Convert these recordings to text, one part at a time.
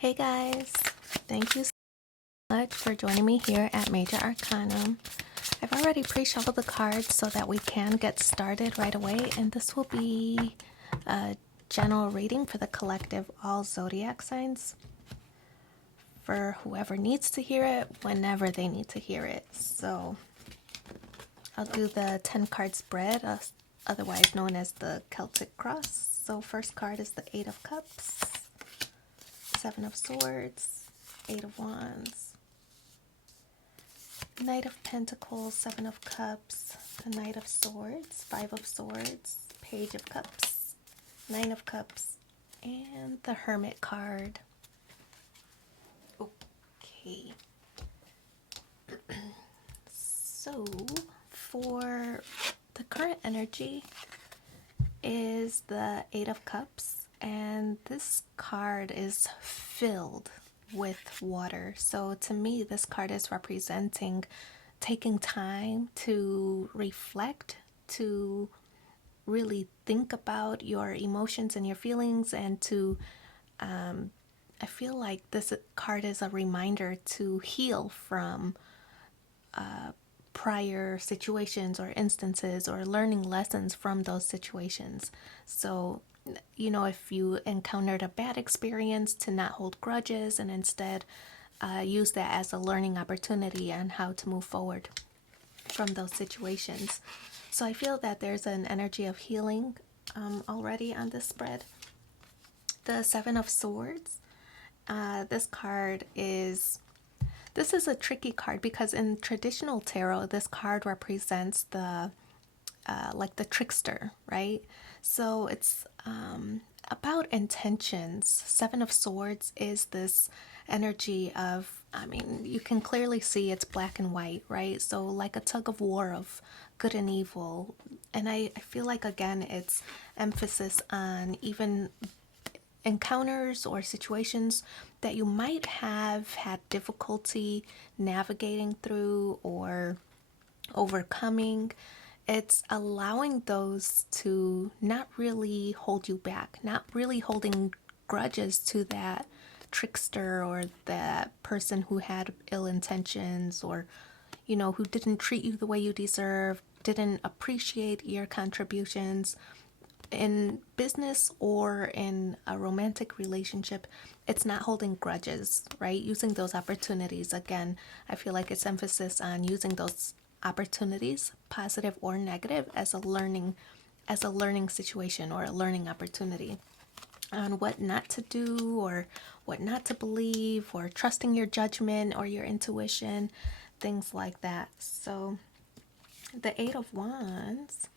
Hey guys, thank you so much for joining me here at Major Arcanum. I've already pre-shuffled the cards so that we can get started right away, and this will be a general reading for the collective all zodiac signs for whoever needs to hear it whenever they need to hear it. So I'll do the 10 card spread, otherwise known as the Celtic cross. So first card is the 8 of Cups, 7 of Swords, 8 of Wands, Knight of Pentacles, 7 of Cups, the Knight of Swords, 5 of Swords, Page of Cups, 9 of Cups, and the Hermit card. Okay. So, for the current energy is the 8 of Cups, and this card is filled with water. So to me, this card is representing taking time to reflect, to really think about your emotions and your feelings, and to I feel like this card is a reminder to heal from prior situations or instances, or learning lessons from those situations. So, if you encountered a bad experience, to not hold grudges and instead use that as a learning opportunity on how to move forward from those situations. So I feel that there's an energy of healing already on this spread. The 7 of Swords. This card is a tricky card because in traditional tarot, this card represents the like the trickster, right? So it's about intentions. 7 of Swords is this energy of, you can clearly see it's black and white, right? So like a tug of war of good and evil. And I feel like, again, it's emphasis on even encounters or situations that you might have had difficulty navigating through or overcoming. It's allowing those to not really hold you back, not really holding grudges to that trickster or that person who had ill intentions, or who didn't treat you the way you deserve, didn't appreciate your contributions. In business or in a romantic relationship, it's not holding grudges, right? Using those opportunities. Again, I feel like it's emphasis on using those opportunities, positive or negative, as a learning situation or a learning opportunity on what not to do or what not to believe, or trusting your judgment or your intuition, things like that. So the 8 of Wands.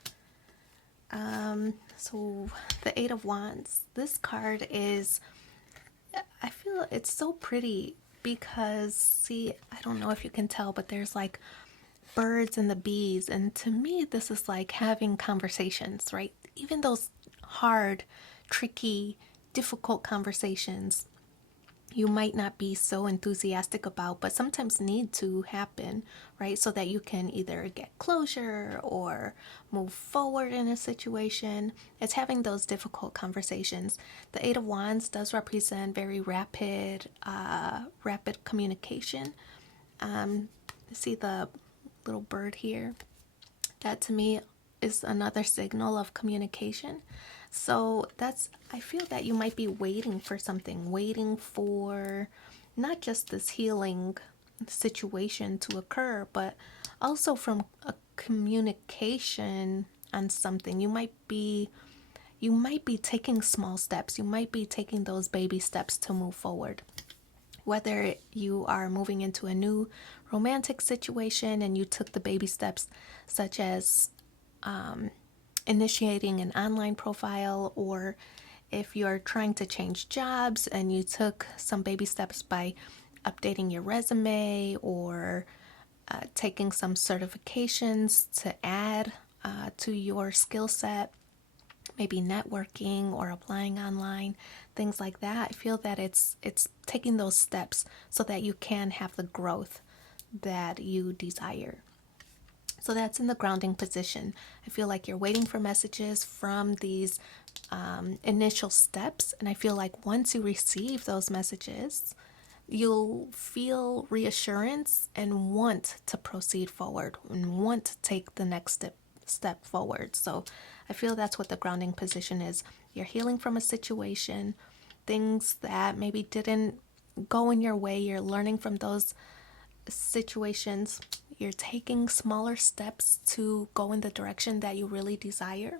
So the 8 of Wands, this card is, I feel it's so pretty because, see, I don't know if you can tell, but there's like birds and the bees. And to me, this is like having conversations, right? Even those hard, tricky, difficult conversations you might not be so enthusiastic about, but sometimes need to happen, right? So that you can either get closure or move forward in a situation. It's having those difficult conversations. The 8 of Wands does represent very rapid communication. See the little bird here? That to me is another signal of communication. So I feel that you might be waiting for something, waiting for not just this healing situation to occur, but also from a communication on something. You might be taking small steps. You might be taking those baby steps to move forward. Whether you are moving into a new romantic situation and you took the baby steps, such as initiating an online profile, or if you're trying to change jobs and you took some baby steps by updating your resume, or taking some certifications to add to your skill set, maybe networking or applying online, things like that. I feel that it's taking those steps so that you can have the growth that you desire. So that's in the grounding position. I feel like you're waiting for messages from these initial steps. And I feel like once you receive those messages, you'll feel reassurance and want to proceed forward and want to take the next step forward. So I feel that's what the grounding position is. You're healing from a situation, things that maybe didn't go in your way. You're learning from those situations. You're taking smaller steps to go in the direction that you really desire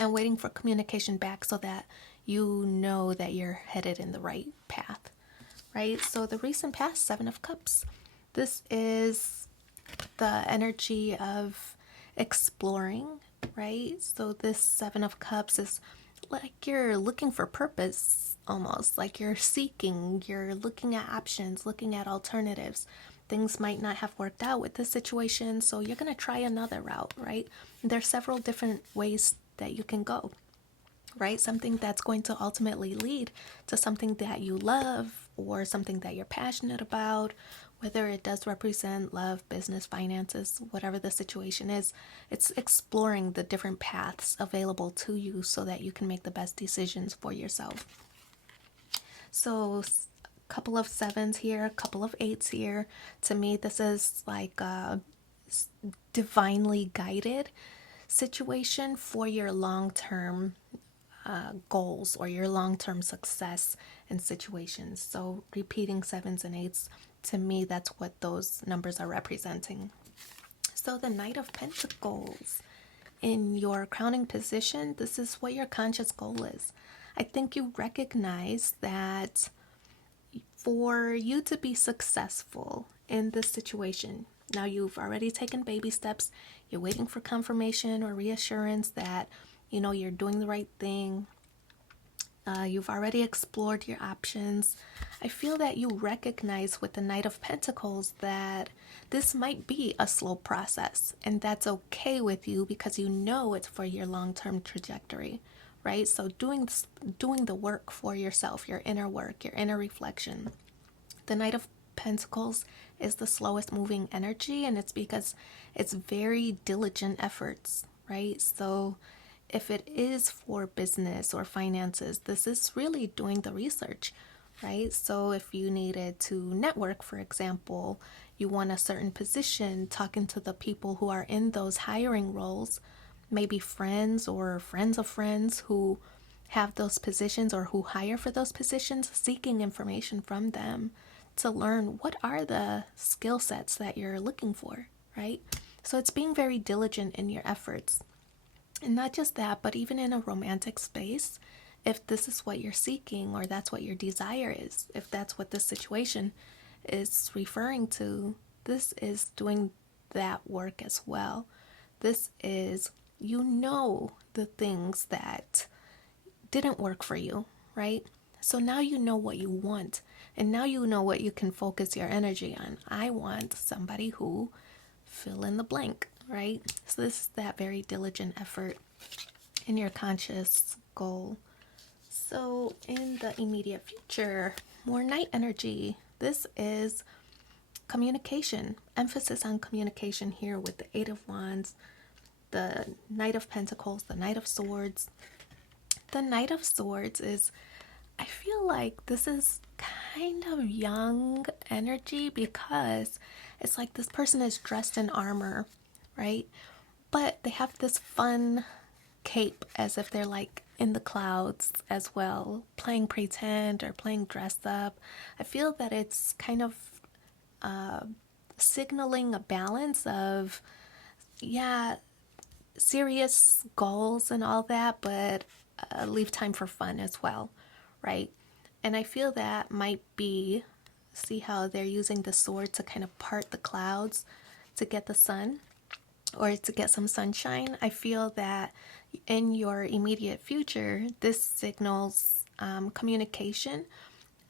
and waiting for communication back so that you know that you're headed in the right path, right? So the recent past, Seven of Cups. This is the energy of exploring, right? So this Seven of Cups is like you're looking for purpose almost, like you're seeking, you're looking at options, looking at alternatives. Things might not have worked out with this situation, so you're going to try another route, right? There's several different ways that you can go, right? Something that's going to ultimately lead to something that you love or something that you're passionate about, whether it does represent love, business, finances, whatever the situation is. It's exploring the different paths available to you so that you can make the best decisions for yourself. So a couple of sevens here, a couple of eights here. To me, this is like a divinely guided situation for your long-term goals or your long-term success in situations. So repeating sevens and eights, to me, that's what those numbers are representing. So the Knight of Pentacles, in your crowning position, this is what your conscious goal is. I think you recognize that for you to be successful in this situation, now you've already taken baby steps, you're waiting for confirmation or reassurance that you're doing the right thing. You've already explored your options. I feel that you recognize with the Knight of Pentacles that this might be a slow process, and that's okay with you because you know it's for your long-term trajectory, right? So doing the work for yourself, your inner work, your inner reflection. The Knight of Pentacles is the slowest moving energy, and it's because it's very diligent efforts, right? So if it is for business or finances, this is really doing the research, right? So if you needed to network, for example, you want a certain position, talking to the people who are in those hiring roles, maybe friends or friends of friends who have those positions or who hire for those positions, seeking information from them to learn what are the skill sets that you're looking for, right? So it's being very diligent in your efforts. And not just that, but even in a romantic space, if this is what you're seeking or that's what your desire is, if that's what this situation is referring to, this is doing that work as well. This is, the things that didn't work for you, right? So now you know what you want, and now you know what you can focus your energy on. I want somebody who fill in the blank, right? So this is that very diligent effort in your conscious goal. So in the immediate future, more night energy. This is communication, emphasis on communication here with the Eight of Wands, the Knight of Pentacles, the Knight of Swords. The Knight of Swords is, I feel like this is kind of young energy because it's like this person is dressed in armor, right? But they have this fun cape as if they're like in the clouds as well, playing pretend or playing dress up. I feel that it's kind of signaling a balance of, serious goals and all that, but leave time for fun as well, right? And I feel that might be, see how they're using the sword to kind of part the clouds to get the sun or to get some sunshine. I feel that in your immediate future, this signals communication,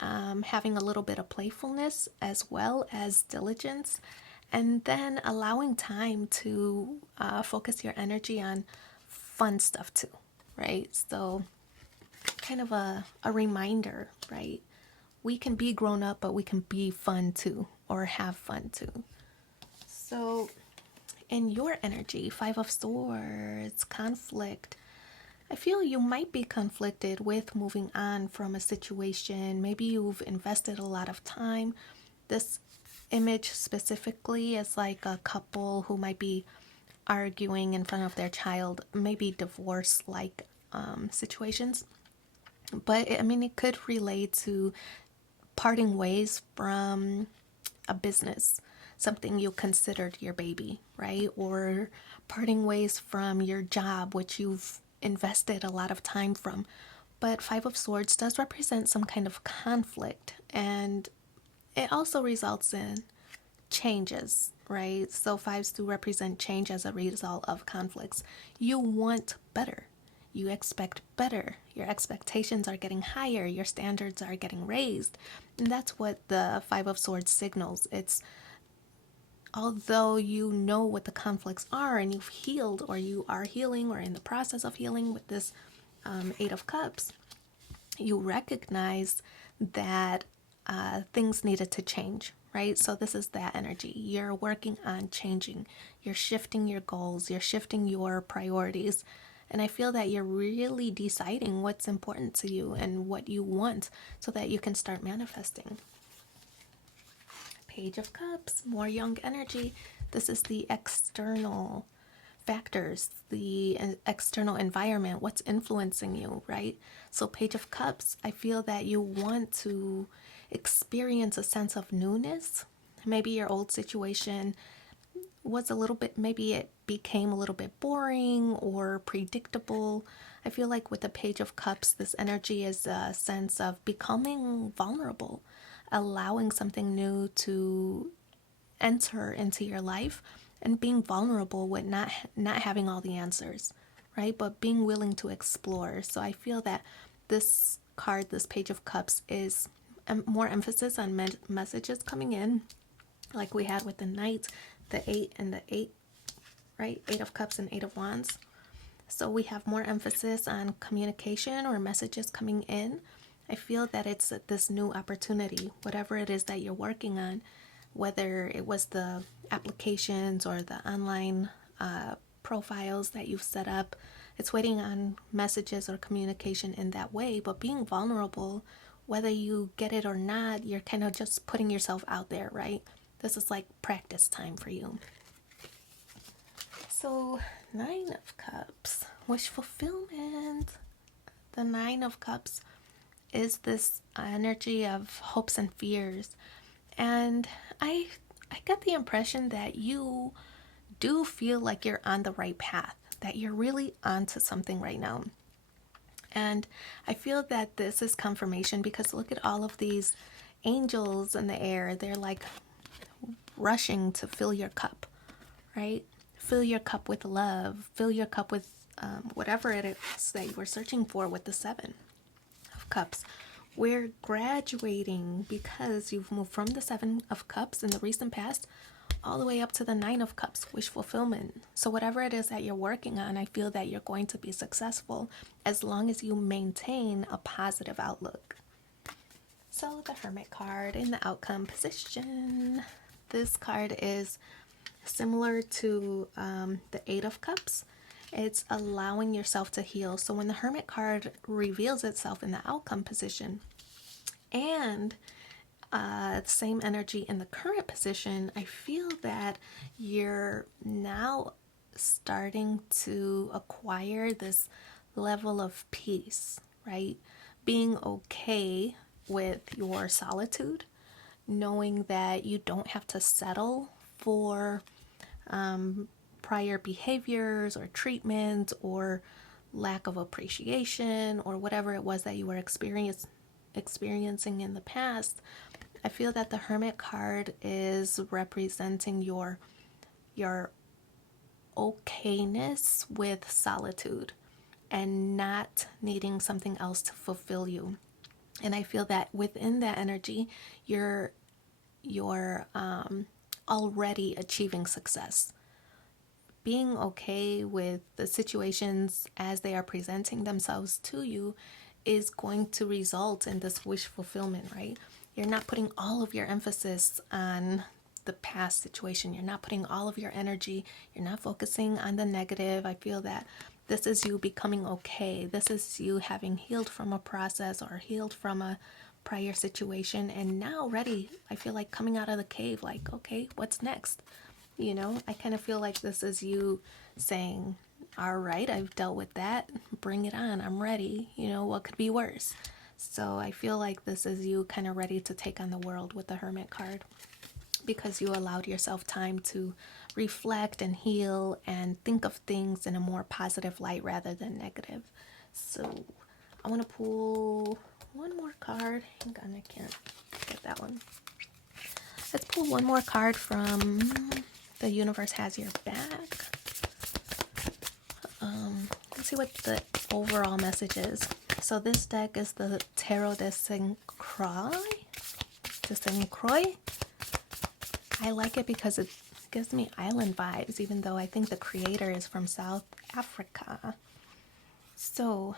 having a little bit of playfulness as well as diligence, and then allowing time to focus your energy on fun stuff too, right? So kind of a reminder, right? We can be grown up, but we can be fun too, or have fun too. So in your energy, Five of Swords, conflict. I feel you might be conflicted with moving on from a situation. Maybe you've invested a lot of time. This image specifically is like a couple who might be arguing in front of their child, maybe divorce like situations. But I mean, it could relate to parting ways from a business, something you considered your baby, right? Or parting ways from your job, which you've invested a lot of time from. But Five of Swords does represent some kind of conflict, and it also results in changes, right? So fives do represent change as a result of conflicts. You want better. You expect better. Your expectations are getting higher. Your standards are getting raised. And that's what the Five of Swords signals. It's although you know what the conflicts are and you've healed or you are healing or in the process of healing with this Eight of Cups, you recognize that things needed to change, right? So this is that energy. You're working on changing. You're shifting your goals. You're shifting your priorities. And I feel that you're really deciding what's important to you and what you want so that you can start manifesting. Page of Cups, more young energy. This is the external factors, the external environment, what's influencing you, right? So Page of Cups, I feel that you want to experience a sense of newness. Maybe your old situation was a little bit, maybe it became a little bit boring or predictable. I feel like with the Page of Cups, this energy is a sense of becoming vulnerable, allowing something new to enter into your life and being vulnerable with not having all the answers, right? But being willing to explore. So I feel that this card, this Page of Cups, is more emphasis on messages coming in, like we had with the Knight, the 8 and the 8, right? 8 of Cups and 8 of Wands. So we have more emphasis on communication or messages coming in. I feel that it's this new opportunity, whatever it is that you're working on, whether it was the applications or the online profiles that you've set up. It's waiting on messages or communication in that way, but being vulnerable, whether you get it or not, you're kind of just putting yourself out there, right? This is like practice time for you. So, Nine of Cups, wish fulfillment. The Nine of Cups is this energy of hopes and fears. And I get the impression that you do feel like you're on the right path, that you're really onto something right now. And I feel that this is confirmation because look at all of these angels in the air. They're like rushing to fill your cup, right? Fill your cup with love. Fill your cup with whatever it is that you were searching for with the Seven of Cups. We're graduating because you've moved from the Seven of Cups in the recent past all the way up to the Nine of Cups, wish fulfillment. So whatever it is that you're working on, I feel that you're going to be successful as long as you maintain a positive outlook. So the Hermit card in the outcome position. This card is similar to the Eight of Cups. It's allowing yourself to heal. So when the Hermit card reveals itself in the outcome position and same energy in the current position, I feel that you're now starting to acquire this level of peace, right? Being okay with your solitude, knowing that you don't have to settle for prior behaviors or treatment or lack of appreciation or whatever it was that you were experiencing in the past. I feel that the Hermit card is representing your okayness with solitude and not needing something else to fulfill you. And I feel that within that energy, you're already achieving success. Being okay with the situations as they are presenting themselves to you is going to result in this wish fulfillment, right? You're not putting all of your emphasis on the past situation. You're not putting all of your energy, you're not focusing on the negative. I feel that this is you becoming okay. This is you having healed from a process or healed from a prior situation and now ready. I feel like coming out of the cave, like, okay, what's next? You know, I kind of feel like this is you saying, all right, I've dealt with that. Bring it on. I'm ready. You know, what could be worse? So I feel like this is you kind of ready to take on the world with the Hermit card because you allowed yourself time to reflect and heal and think of things in a more positive light rather than negative. So I want to pull one more card. Hang on, I can't get that one. Let's pull one more card from The Universe Has Your Back. Let's see what the overall message is. So this deck is the Tarot de Saint Croix. I like it because it gives me island vibes, even though I think the creator is from South Africa. So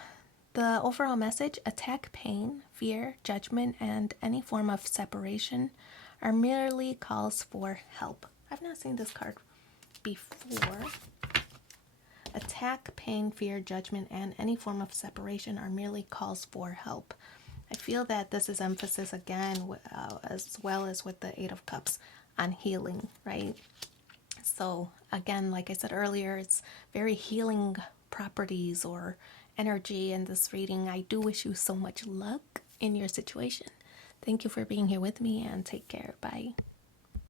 the overall message: attack, pain, fear, judgment, and any form of separation are merely calls for help. I've not seen this card before. Attack, pain, fear, judgment, and any form of separation are merely calls for help. I feel that this is emphasis again, as well as with the Eight of Cups, on healing, right? So again, like I said earlier, it's very healing properties or energy in this reading. I do wish you so much luck in your situation. Thank you for being here with me and take care. Bye.